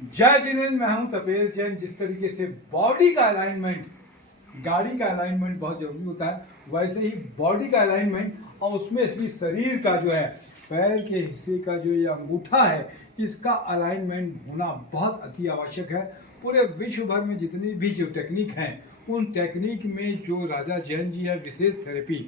जय जिनेंद्र, मैं हूं तपेश जैन। जिस तरीके से बॉडी का अलाइनमेंट, गाड़ी का अलाइनमेंट बहुत जरूरी होता है, वैसे ही बॉडी का अलाइनमेंट और उसमें भी शरीर का जो है, पैर के हिस्से का जो ये अंगूठा है, इसका अलाइनमेंट होना बहुत अति आवश्यक है। पूरे विश्व भर में जितनी भी जो टेक्निक हैं, उन टेक्निक में जो राजा जैन जी है विशेष थेरेपी,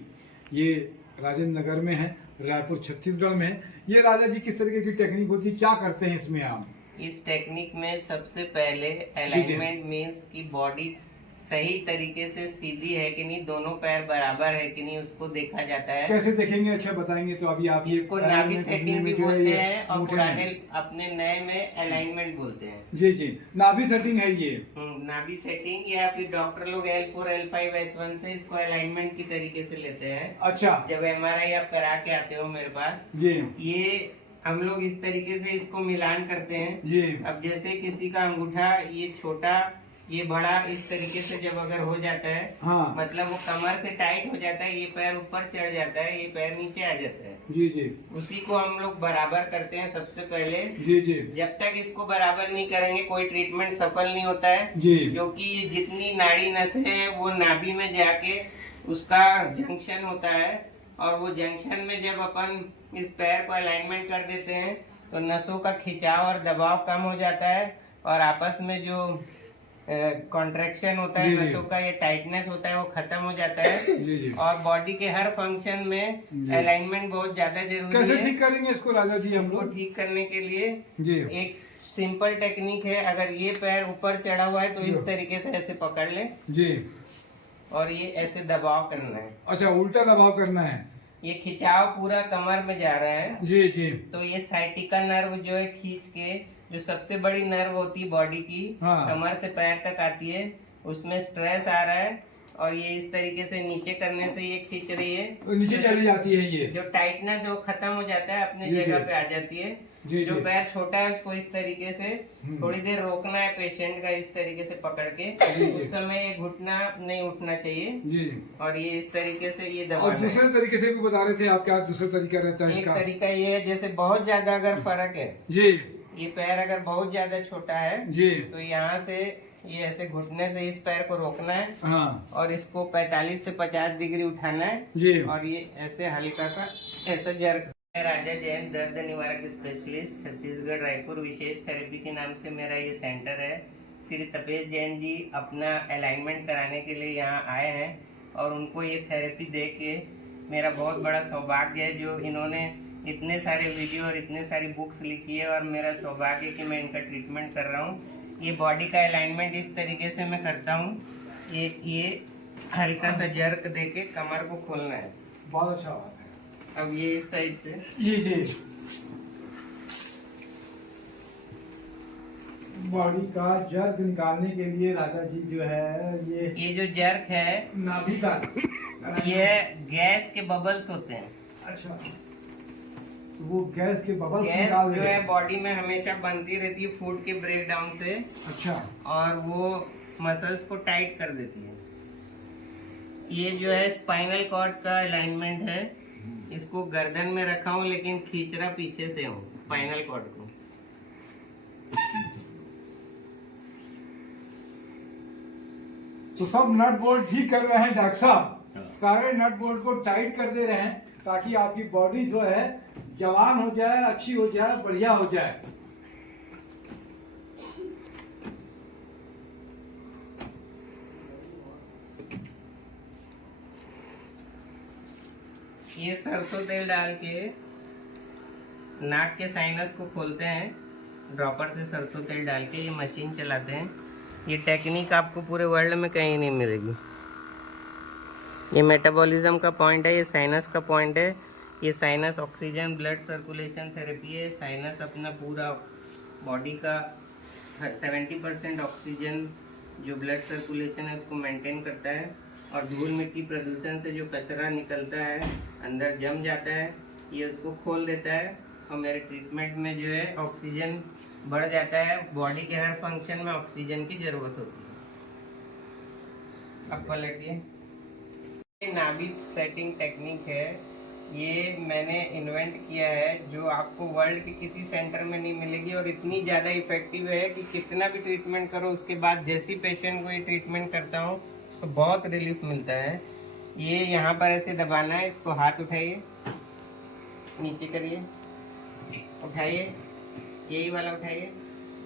ये राजेंद्र नगर में है, रायपुर छत्तीसगढ़ में है। ये राजा जी किस तरीके की टेक्निक होती है, क्या करते हैं इसमें आप? इस टेक्निक में सबसे पहले अलाइनमेंट मीन्स की बॉडी सही तरीके से सीधी है कि नहीं, दोनों पैर बराबर है कि नहीं, उसको देखा जाता है। कैसे देखेंगे? अच्छा बताएंगे तो अभी आप। ये इसको नाभि सेटिंग भी बोलते हैं और पुराने अपने नए में अलाइनमेंट बोलते हैं। जी जी, नाभि सेटिंग है ये। नाभि सेटिंग, या फिर डॉक्टर लोग L4 L5 S1 से इसको अलाइनमेंट की तरीके से लेते हैं। अच्छा, जब MRI आप करा के आते हो मेरे पास, ये हम लोग इस तरीके से इसको मिलान करते हैं जी। अब जैसे किसी का अंगूठा ये छोटा ये बड़ा, इस तरीके से जब अगर हो जाता है, हाँ, मतलब वो कमर से टाइट हो जाता है, ये पैर ऊपर चढ़ जाता है, ये पैर नीचे आ जाता है। जी जी, उसी को हम लोग बराबर करते हैं सबसे पहले। जी जी, जब तक इसको बराबर नहीं करेंगे कोई ट्रीटमेंट सफल नहीं होता है जी। क्योंकि ये जितनी नाड़ी नसें हैं वो नाभि में जाके उसका जंक्शन होता है, और वो जंक्शन में जब अपन इस पैर को अलाइनमेंट कर देते हैं तो नसों का खिंचाव और दबाव कम हो जाता है, और आपस में जो कॉन्ट्रैक्शन होता है नसों का, ये टाइटनेस होता है, वो खत्म हो जाता है। जी जी। और बॉडी के हर फंक्शन में अलाइनमेंट बहुत ज्यादा जरूरी है। कैसे ठीक करेंगे इसको राजा जी हम इसको लोग? ठीक करने के लिए जी, एक सिंपल टेक्निक है। अगर ये पैर ऊपर चढ़ा हुआ है तो इस तरीके से ऐसे पकड़ ले जी, और ये ऐसे दबाव करना है। अच्छा, उल्टा दबाव करना है। ये खिंचाव पूरा कमर में जा रहा है। जी जी, तो ये साइटिका नर्व जो है खींच के, जो सबसे बड़ी नर्व होती है बॉडी की, हाँ, कमर से पैर तक आती है, उसमें स्ट्रेस आ रहा है, और ये इस तरीके से नीचे करने से ये खींच रही है, तो नीचे चली जाती है। ये जो टाइटनेस है वो खत्म हो जाता है, अपनी जगह पे आ जाती है। जी, जो जी। पैर छोटा है उसको इस तरीके से थोड़ी देर रोकना है पेशेंट का, इस तरीके से पकड़ के। उस समय ये घुटना नहीं उठना चाहिए जी, और ये इस तरीके से ये और दबाना है। दूसरे तरीके से भी बता रहे थे आप, क्या दूसरा तरीका रहता है एक इसका? तरीका ये है, जैसे बहुत ज्यादा अगर फर्क है, जी ये पैर अगर बहुत ज्यादा छोटा है जी, तो यहाँ से ये ऐसे घुटने से इस पैर को रोकना है, हाँ और इसको 45 से 50 डिग्री उठाना है, जी, और ये ऐसे हल्का सा ऐसा जर्क। राजा जैन दर्द निवारक स्पेशलिस्ट छत्तीसगढ़ रायपुर विशेष थेरेपी के नाम से मेरा ये सेंटर है। श्री तपेश जैन जी अपना अलाइनमेंट कराने के लिए यहाँ आए हैं, और उनको ये थेरेपी दे के मेरा बहुत बड़ा सौभाग्य है, जो इन्होंने इतने सारे वीडियो और इतने सारी बुक्स लिखी है, और मेरा सौभाग्य है कि मैं इनका ट्रीटमेंट कर रहा हूँ। ये बॉडी का अलाइनमेंट इस तरीके से मैं करता हूँ, ये हल्का सा जर्क दे के कमर को खोलना है। बहुत अच्छा बात है। अब ये इस साइड से, जी जी, बॉडी का जर्क निकालने के लिए राजा जी जो है, ये जो जर्क है नाभि का, ये गैस के बबल्स होते हैं। अच्छा, वो गैस के बबल्स गैस निकाल जो रहे है हैं। बॉडी में हमेशा बनती रहती है फूड के ब्रेक डाउन से, अच्छा, और वो मसल्स को टाइट कर देती है। ये जो है स्पाइनल कॉर्ड का अलाइनमेंट है, इसको गर्दन में रखा हूँ लेकिन खींच रहा पीछे से हूँ स्पाइनल कॉर्ड को। तो सब नट बोल्ट ठीक कर रहे हैं डॉक्टर साहब, सारे नट बोल्ट को टाइट कर दे रहे हैं ताकि आपकी बॉडी जो है जवान हो जाए, अच्छी हो जाए, बढ़िया हो जाए। ये सरसों तेल डाल के नाक के साइनस को खोलते हैं, ड्रॉपर से सरसों तेल डाल के ये मशीन चलाते हैं। ये टेक्निक आपको पूरे वर्ल्ड में कहीं नहीं मिलेगी। ये मेटाबॉलिज्म का पॉइंट है, ये साइनस का पॉइंट है। ये sinus oxygen blood circulation therapy है। साइनस अपना पूरा बॉडी का 70% ऑक्सीजन जो ब्लड सर्कुलेशन है उसको मेंटेन करता है, और धूल मिट्टी प्रदूषण से जो कचरा निकलता है अंदर जम जाता है, ये उसको खोल देता है, और मेरे ट्रीटमेंट में जो है ऑक्सीजन बढ़ जाता है। बॉडी के हर फंक्शन में ऑक्सीजन की जरूरत होती है। अब पलटिए। नाभि सेटिंग टेक्निक है, ये मैंने इन्वेंट किया है जो आपको वर्ल्ड के किसी सेंटर में नहीं मिलेगी, और इतनी ज़्यादा इफेक्टिव है कि कितना भी ट्रीटमेंट करो उसके बाद जैसी पेशेंट को ये ट्रीटमेंट करता हूँ उसको बहुत रिलीफ मिलता है। ये यहाँ पर ऐसे दबाना है, इसको हाथ उठाइए, नीचे करिए, उठाइए, यही वाला उठाइए,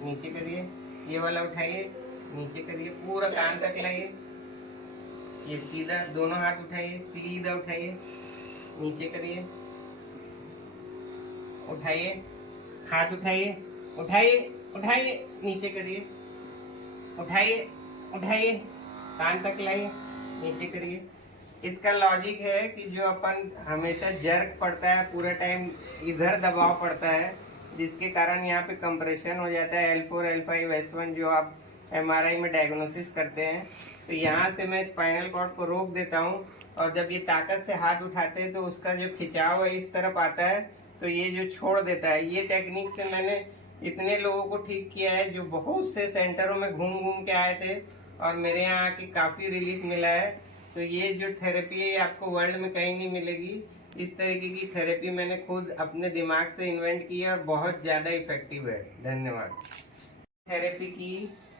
नीचे करिए, ये वाला उठाइए, नीचे करिए, पूरा कान तक लाइए, ये सीधा दोनों हाथ उठाइए, सीधा उठाइए, नीचे करिए, उठाइए, हाथ उठाइए, उठाइए, उठाइए, नीचे करिए, उठाइए, उठाइए, कान तक लाइए, नीचे करिए। इसका लॉजिक है कि जो अपन हमेशा जर्क पड़ता है, पूरा टाइम इधर दबाव पड़ता है, जिसके कारण यहाँ पे कंप्रेशन हो जाता है L4, L5, S1 जो आप MRI में डायग्नोसिस करते हैं। तो यहाँ से मैं स्पाइनल कॉर्ड को रोक देता हूँ, और जब ये ताकत से हाथ उठाते हैं तो उसका जो खिंचाव है इस तरफ आता है, तो ये जो छोड़ देता है। ये टेक्निक से मैंने इतने लोगों को ठीक किया है जो बहुत से सेंटरों में घूम घूम के आए थे, और मेरे यहाँ आके काफ़ी रिलीफ मिला है। तो ये जो थेरेपी है आपको वर्ल्ड में कहीं नहीं मिलेगी। इस तरीके की थेरेपी मैंने खुद अपने दिमाग से इन्वेंट की है और बहुत ज़्यादा इफेक्टिव है। धन्यवाद। थेरेपी की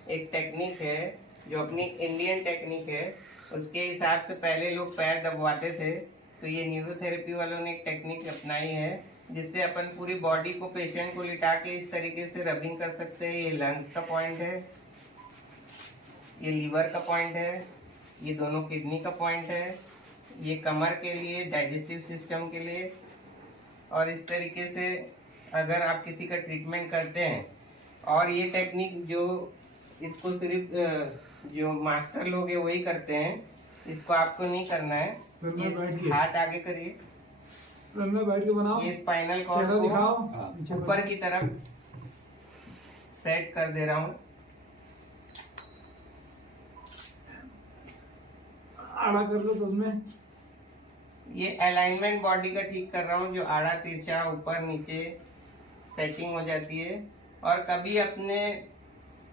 एक टेक्निक है जो अपनी इंडियन टेक्निक है, उसके हिसाब से पहले लोग पैर दबवाते थे, तो ये न्यूरोथेरेपी वालों ने एक टेक्निक अपनाई है जिससे अपन पूरी बॉडी को, पेशेंट को लिटा के इस तरीके से रबिंग कर सकते हैं। ये लंग्स का पॉइंट है, ये लीवर का पॉइंट है, ये दोनों किडनी का पॉइंट है, ये कमर के लिए, डाइजेस्टिव सिस्टम के लिए। और इस तरीके से अगर आप किसी का ट्रीटमेंट करते हैं, और ये टेक्निक जो इसको सिर्फ जो मास्टर लोग हैं वही करते हैं, इसको आपको नहीं करना है। ये हाथ आगे करिए, बैठ के बनाओ, ये स्पाइनल कॉर्ड को ऊपर की तरफ सेट कर दे रहा हूँ। आड़ा कर लो, तो उसमें ये अलाइनमेंट बॉडी का ठीक कर रहा हूँ, जो आड़ा तिरछा ऊपर नीचे सेटिंग हो जाती है। और कभी अपने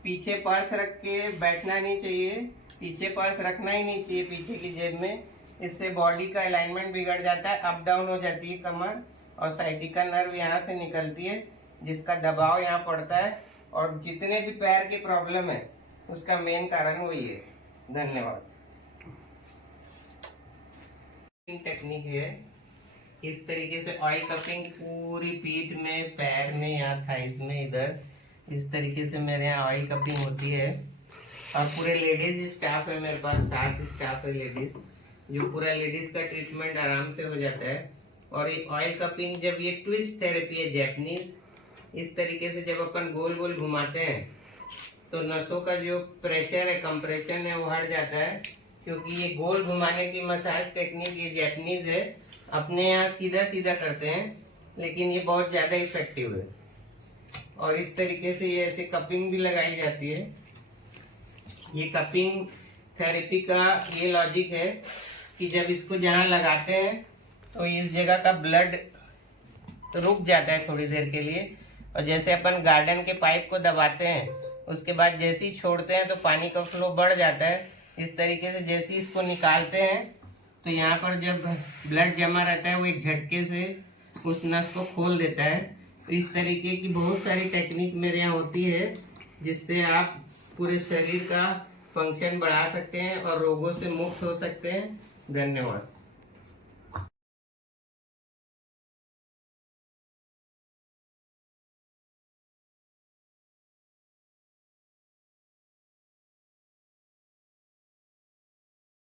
पीछे पर्स रख के बैठना नहीं चाहिए, पीछे पर्स रखना ही नहीं चाहिए पीछे की जेब में। इससे बॉडी का अलाइनमेंट बिगड़ जाता है, अप डाउन हो जाती है कमर, और साइटिका नर्व यहाँ से निकलती है जिसका दबाव यहाँ पड़ता है, और जितने भी पैर के प्रॉब्लम है उसका मेन कारण वही है। धन्यवाद। टेक्निक है, इस तरीके से ऑयल कपिंग पूरी पीठ में, पैर में, यहाँ थाइस में, इधर इस तरीके से मेरे यहाँ ऑयल कपिंग होती है। और पूरे लेडीज स्टाफ है मेरे पास, 7 स्टाफ है लेडीज, जो पूरा लेडीज का ट्रीटमेंट आराम से हो जाता है। और ये ऑयल कपिंग, जब ये ट्विस्ट थेरेपी है जैपनीज, इस तरीके से जब अपन गोल गोल घुमाते हैं तो नसों का जो प्रेशर है, कंप्रेशन है, वो हट जाता है। क्योंकि ये गोल घुमाने की मसाज टेक्निक ये जैपनीज है, अपने यहाँ सीधा सीधा करते हैं, लेकिन ये बहुत ज़्यादा इफेक्टिव है। और इस तरीके से ये ऐसे कपिंग भी लगाई जाती है। ये कपिंग थेरेपी का ये लॉजिक है कि जब इसको जहाँ लगाते हैं तो इस जगह का ब्लड रुक जाता है थोड़ी देर के लिए, और जैसे अपन गार्डन के पाइप को दबाते हैं उसके बाद जैसे ही छोड़ते हैं तो पानी का फ्लो बढ़ जाता है। इस तरीके से जैसे ही इसको निकालते हैं तो यहाँ पर जब ब्लड जमा रहता है वो एक झटके से उस नस को खोल देता है। तो इस तरीके की बहुत सारी टेक्निक मेरे यहाँ होती है जिससे आप पूरे शरीर का फंक्शन बढ़ा सकते हैं और रोगों से मुक्त हो सकते हैं। धन्यवाद।